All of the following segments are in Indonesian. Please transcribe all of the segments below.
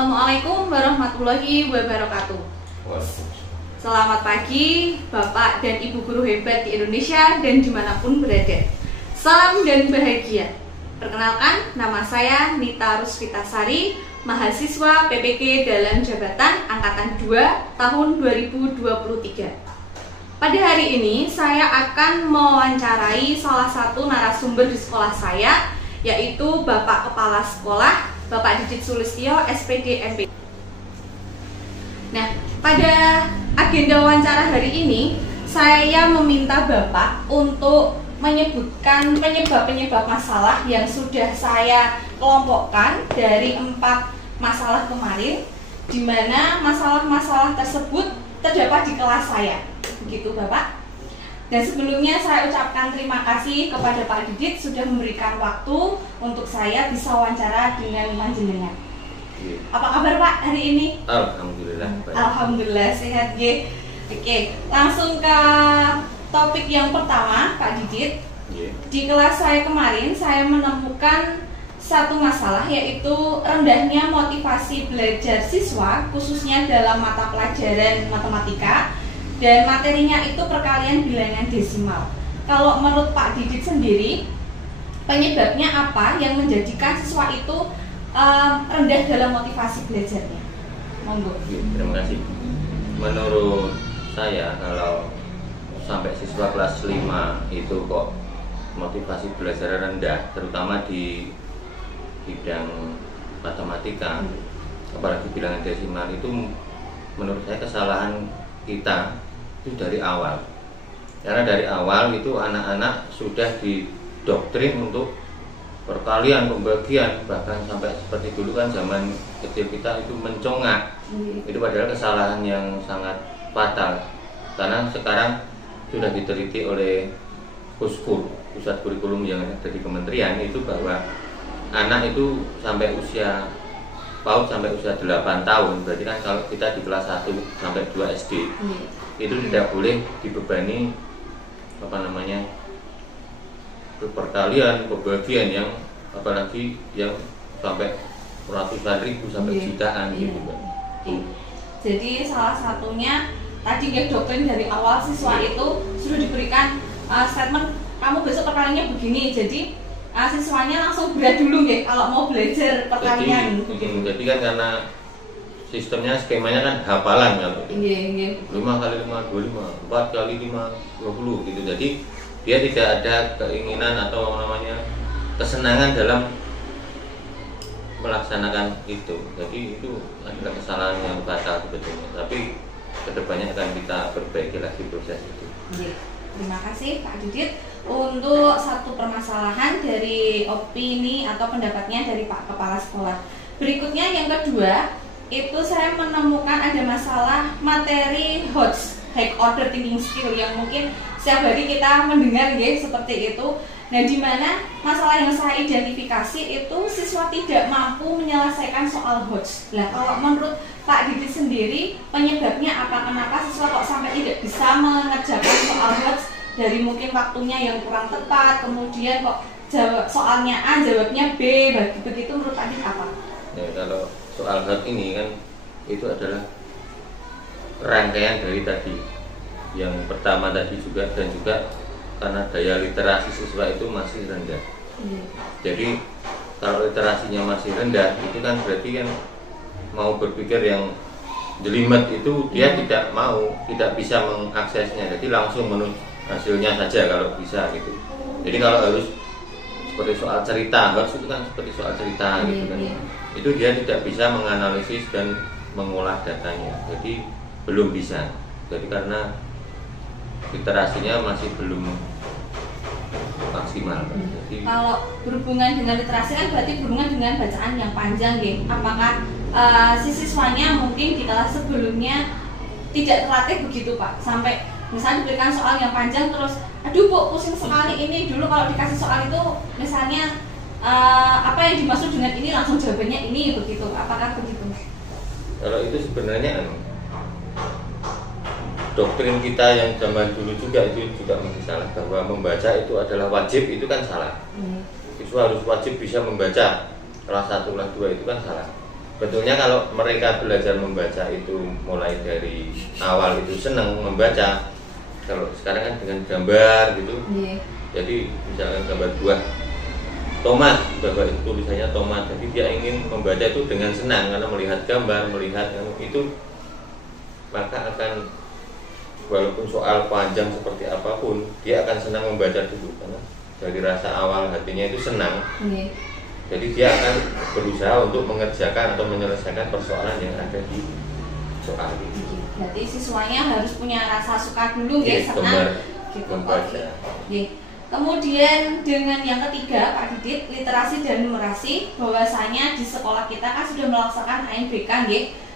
Assalamualaikum warahmatullahi wabarakatuh. Selamat pagi Bapak dan Ibu guru hebat di Indonesia dan dimanapun berada. Salam dan bahagia. Perkenalkan, nama saya Nita Rusvitasari, mahasiswa PPK Dalam Jabatan Angkatan 2 tahun 2023. Pada hari ini saya akan mewawancarai salah satu narasumber di sekolah saya, yaitu Bapak Kepala Sekolah Bapak Didit Sulistyo, SPD MP. Nah, pada agenda wawancara hari ini, saya meminta Bapak untuk menyebutkan penyebab-penyebab masalah yang sudah saya kelompokkan dari 4 masalah kemarin, di mana masalah-masalah tersebut terdapat di kelas saya. Begitu Bapak. Dan sebelumnya saya ucapkan terima kasih kepada Pak Didit sudah memberikan waktu untuk saya bisa wawancara dengan panjenengan. Apa kabar Pak hari ini? Alhamdulillah. Alhamdulillah sehat ya. Oke, langsung ke topik yang pertama Pak Didit. Di kelas saya kemarin saya menemukan satu masalah, yaitu rendahnya motivasi belajar siswa khususnya dalam mata pelajaran matematika. Dan materinya itu perkalian bilangan desimal. Kalau menurut Pak Didit sendiri, penyebabnya apa yang menjadikan siswa itu rendah dalam motivasi belajarnya? Monggo. Terima kasih. Menurut saya, kalau sampai siswa kelas 5 itu kok motivasi belajar rendah, terutama di bidang matematika, apalagi bilangan desimal, itu menurut saya kesalahan kita itu dari awal. Karena dari awal itu anak-anak sudah didoktrin untuk perkalian, pembagian, bahkan sampai seperti dulu kan zaman kecil kita itu mencongak. Itu padahal kesalahan yang sangat fatal. Karena sekarang sudah diteliti oleh Puskur, Pusat Kurikulum yang ada di kementerian, itu bahwa anak itu sampai usia PAUD sampai usia 8 tahun, berarti kan kalau kita di kelas 1 sampai 2 SD itu tidak boleh dibebani perkalian, pembagian yang apalagi yang sampai ratusan ribu sampai jutaan gitu kan. Jadi salah satunya tadi ya doktrin dari awal siswa itu sudah diberikan statement kamu besok perkaliannya begini, jadi siswanya langsung berat dulu ya kalau mau belajar perkalian. Jadi kan karena sistemnya, skemanya kan hafalan kalau 5 kali 5 25, 4 kali 5 20 gitu. Jadi dia tidak ada keinginan atau kesenangan dalam melaksanakan itu. Jadi itu adalah kesalahan yang fatal sebetulnya. Tapi kedepannya akan kita perbaiki lagi proses itu. Terima kasih Pak Didit untuk satu permasalahan dari opini atau pendapatnya dari Pak Kepala Sekolah. Berikutnya yang kedua, itu saya menemukan ada masalah materi HOTS, High Order Thinking Skill, yang mungkin setiap hari kita mendengar ya seperti itu. Nah, di mana masalah yang saya identifikasi itu siswa tidak mampu menyelesaikan soal HOTS. Nah, kalau menurut Pak Didit sendiri, penyebabnya apa? Kenapa siswa kok sampai tidak bisa mengerjakan soal HOTS dari mungkin waktunya yang kurang tepat, kemudian kok soalnya A, jawabnya B, begitu menurut Pak Didit apa? Ya, kalau soal HOTS ini kan itu adalah rangkaian dari tadi. Yang pertama tadi juga, dan juga karena daya literasi siswa itu masih rendah. Jadi kalau literasinya masih rendah, itu kan berarti kan mau berpikir yang jelimet itu dia tidak bisa mengaksesnya. Jadi langsung menuju hasilnya saja kalau bisa gitu. Jadi kalau harus seperti soal cerita, HOTS itu kan seperti soal cerita gitu kan. Itu dia tidak bisa menganalisis dan mengolah datanya. Jadi belum bisa. Jadi karena literasinya masih belum maksimal. Jadi, kalau berhubungan dengan literasi kan berarti berhubungan dengan bacaan yang panjang ya. Apakah si siswanya mungkin di kelas sebelumnya tidak terlatih begitu Pak, sampai misalnya diberikan soal yang panjang terus aduh Bu pusing sekali ini, dulu kalau dikasih soal itu misalnya apa yang dimaksud dengan ini langsung jawabannya ini begitu, apakah begitu? Kalau itu sebenarnya doktrin kita yang zaman dulu juga itu juga masih salah, bahwa membaca itu adalah wajib, itu kan salah. Siswa harus wajib bisa membaca kelas 1, kelas 2 itu kan salah. Betulnya kalau mereka belajar membaca itu mulai dari awal itu senang membaca. Kalau sekarang kan dengan gambar gitu, jadi misalkan gambar buah tomat, bapak itu tulisannya tomat, jadi dia ingin membaca itu dengan senang karena melihat gambar, melihat itu, maka akan walaupun soal panjang seperti apapun dia akan senang membaca dulu karena dari rasa awal hatinya itu senang. Jadi dia akan berusaha untuk mengerjakan atau menyelesaikan persoalan yang ada di soal itu. Berarti siswanya harus punya rasa suka dulu, senang gitu, membaca. Kemudian dengan yang ketiga, Pak Didit, literasi dan numerasi, bahwasanya di sekolah kita kan sudah melaksanakan ANBK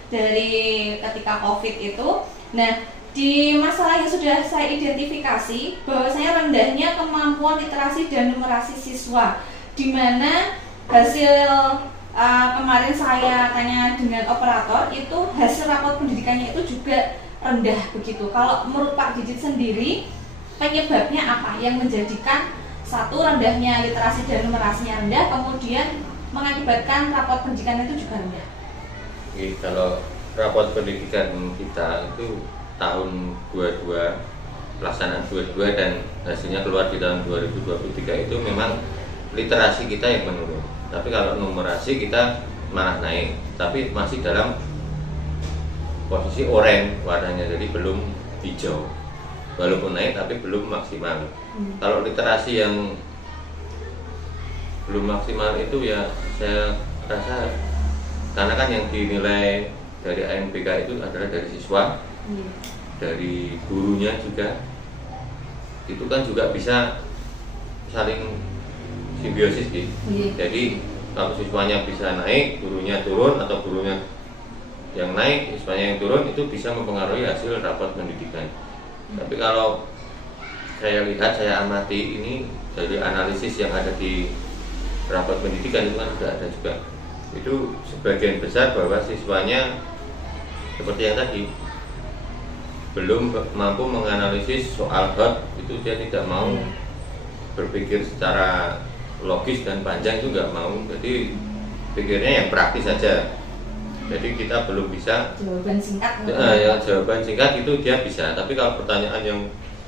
dari ketika COVID itu. Nah, di masalah yang sudah saya identifikasi, bahwasanya rendahnya kemampuan literasi dan numerasi siswa, di mana hasil kemarin saya tanya dengan operator itu hasil rapot pendidikannya itu juga rendah begitu. Kalau menurut Pak Didit sendiri penyebabnya apa yang menjadikan satu rendahnya literasi dan numerasinya rendah, kemudian mengakibatkan rapot pendidikan itu juga rendah? Kalau rapot pendidikan kita itu tahun 22 pelaksanaan 22 dan hasilnya keluar di tahun 2023 itu memang literasi kita yang menurun. Tapi kalau numerasi kita malah naik, tapi masih dalam posisi oranye warnanya, jadi belum hijau. Walaupun naik tapi belum maksimal. Kalau literasi yang belum maksimal itu ya saya rasa karena kan yang dinilai dari ANBK itu adalah dari siswa, dari gurunya juga. Itu kan juga bisa saling simbiosis gitu. Jadi kalau siswanya bisa naik, gurunya turun, atau gurunya yang naik, siswanya yang turun, itu bisa mempengaruhi hasil rapat pendidikan. Tapi kalau saya lihat, saya amati ini dari analisis yang ada di rapat pendidikan itu kan sudah ada juga. Itu sebagian besar bahwa siswanya seperti yang tadi belum mampu menganalisis soal hot, itu dia tidak mau berpikir secara logis dan panjang, itu nggak mau, jadi pikirnya yang praktis saja. Jadi kita belum bisa jawaban singkat. Ya, jawaban singkat itu dia bisa, tapi kalau pertanyaan yang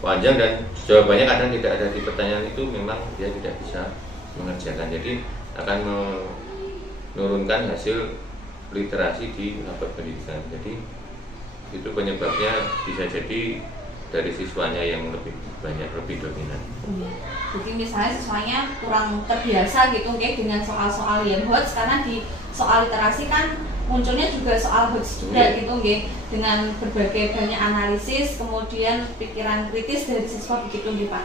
panjang dan jawabannya kadang tidak ada di pertanyaan itu, memang dia tidak bisa mengerjakan. Jadi akan menurunkan hasil literasi di rapat pendidikan. Jadi itu penyebabnya bisa jadi dari siswanya yang lebih banyak, lebih dominan. Jadi misalnya siswanya kurang terbiasa gitu dengan soal-soal yang hot, karena di soal literasi kan munculnya juga soal hot juga gitu dengan berbagai banyak analisis, kemudian pikiran kritis dari siswa begitu Pak.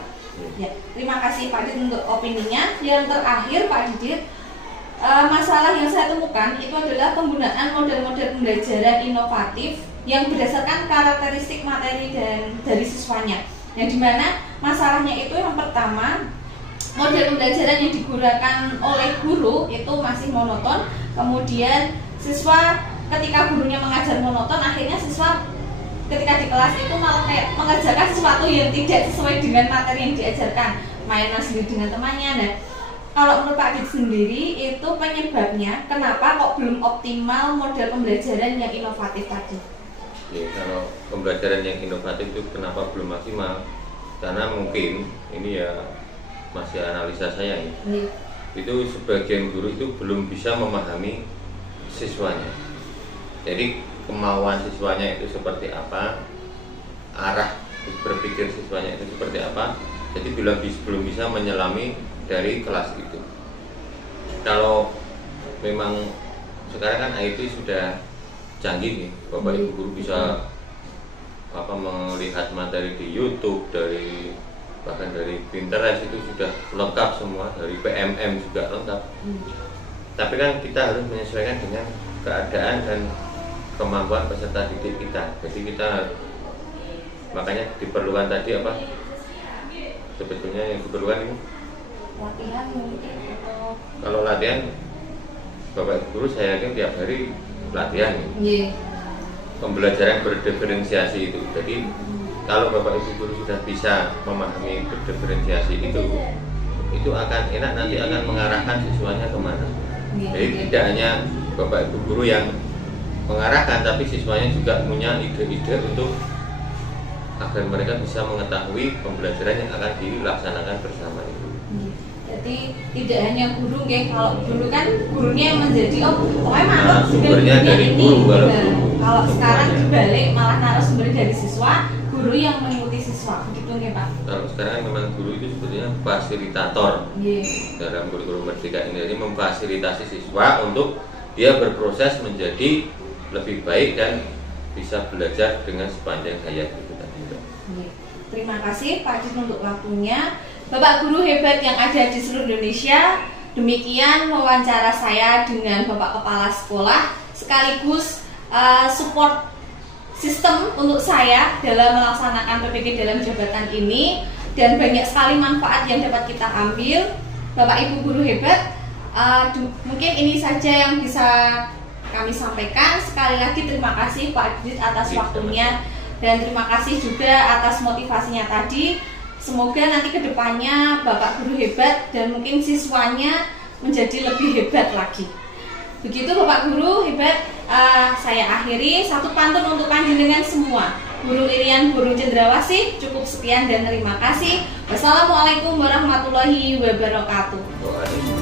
Ya, terima kasih Pak Didit untuk opininya. Yang terakhir Pak Didit, masalah yang saya temukan itu adalah penggunaan model-model pembelajaran inovatif yang berdasarkan karakteristik materi dan dari siswanya. Yang dimana masalahnya itu yang pertama, model pembelajaran yang digunakan oleh guru itu masih monoton. Kemudian siswa ketika gurunya mengajar monoton, akhirnya siswa ketika di kelas itu malah kayak mengerjakan sesuatu yang tidak sesuai dengan materi yang diajarkan, main-main sendiri dengan temannya. Nah, kalau menurut Pak Didit sendiri itu penyebabnya kenapa kok belum optimal model pembelajaran yang inovatif tadi? Ya, kalau pembelajaran yang inovatif itu kenapa belum maksimal? Karena mungkin ini ya masih analisa saya ya. Itu sebagian guru itu belum bisa memahami siswanya. Jadi kemauan siswanya itu seperti apa, arah berpikir siswanya itu seperti apa. Jadi belum bisa menyelami dari kelas itu. Kalau memang sekarang kan IT sudah canggih nih, Bapak Ibu guru bisa melihat materi di YouTube, bahkan dari Pinterest itu sudah lengkap semua, dari PMM juga lengkap. Tapi kan kita harus menyesuaikan dengan keadaan dan kemampuan peserta didik kita. Jadi kita makanya diperlukan tadi apa? Sebetulnya yang diperlukan ini latihan mungkin. Kalau latihan, Bapak Ibu guru saya yakin tiap hari latihan. Pembelajaran berdiferensiasi itu. Jadi kalau Bapak Ibu guru sudah bisa memahami berdiferensiasi itu akan enak, nanti akan mengarahkan siswanya kemana. Jadi tidak hanya Bapak Ibu guru yang mengarahkan, tapi siswanya juga punya ide-ide untuk agar mereka bisa mengetahui pembelajaran yang akan dilaksanakan bersama itu. Jadi tidak hanya guru, kalau dulu kan gurunya yang menjadi pokoknya manut sumbernya dari guru. Kalau sekarang dibalik, malah narasumber dari siswa, guru yang mengikuti siswa, begitu nggih Pak? Kalau sekarang memang guru itu sebetulnya fasilitator. Dalam kurikulum Merdeka ini, jadi memfasilitasi siswa untuk dia berproses menjadi lebih baik dan bisa belajar dengan sepanjang hayat itu tadi. Terima kasih Pak Adit untuk waktunya. Bapak guru hebat yang ada di seluruh Indonesia, demikian wawancara saya dengan Bapak Kepala Sekolah, sekaligus support sistem untuk saya dalam melaksanakan PPG dalam jabatan ini, dan banyak sekali manfaat yang dapat kita ambil. Bapak Ibu guru hebat, mungkin ini saja yang bisa kami sampaikan. Sekali lagi terima kasih Pak Adit atas waktunya, dan terima kasih juga atas motivasinya tadi. Semoga nanti kedepannya Bapak guru hebat dan mungkin siswanya menjadi lebih hebat lagi. Begitu Bapak guru hebat, saya akhiri. Satu pantun untuk panjenengan semua. Guru Irian Burung Cendrawasih, cukup sekian dan terima kasih. Wassalamualaikum warahmatullahi wabarakatuh.